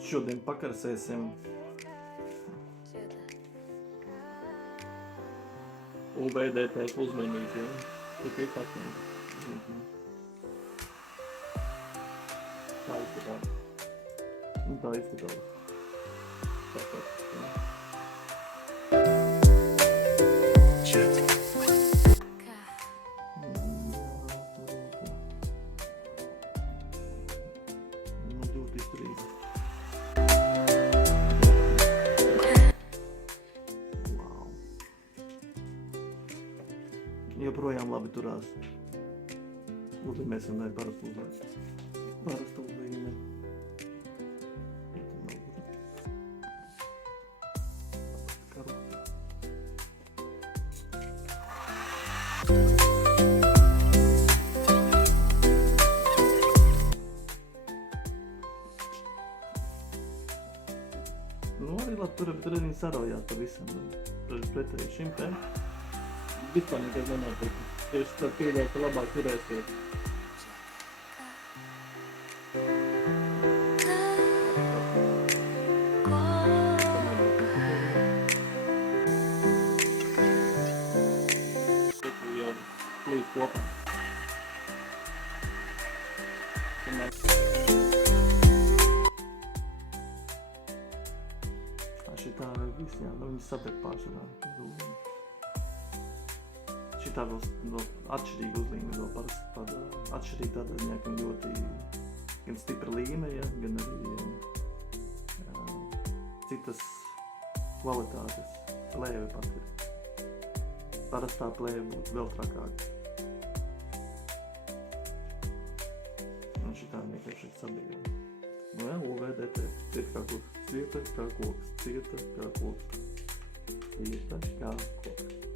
Šodien pakarsēsim UVDT uzmanīgi, ja? Tikai patiem. Tā izskatās. Tā izskatās. Tāpēc, ja? Ļoti izturīgi. Wow. Joprojām labi turās. Uzlīmēsim, ne parastu uzlīmi. Parastu uzlīmi. Nu, arī labi tur, bet arī viņi saraujās pavisam. Pretēji šim te. Vispār nekad nenotiek. Tieši tā pieļauj, ka labāk turēsies. Jau līdz kopā. Šitā viss, jā, nu viņi sadeg pārsvarā. Šitā vēl atšķirīga uzlīme, vēl parasti tāda atšķirīga tādā ziņā, ka ļoti gan stipra līme, ja, gan arī citas kvalitātes. Plēve pat ir. Parastā plēve būtu vēl trakāka. Un šitā vienkārši sadegā. Nu jā, UVDT. Cieta kā koks. Cieta kā koks. Cieta kā koks. Cieta kā koks.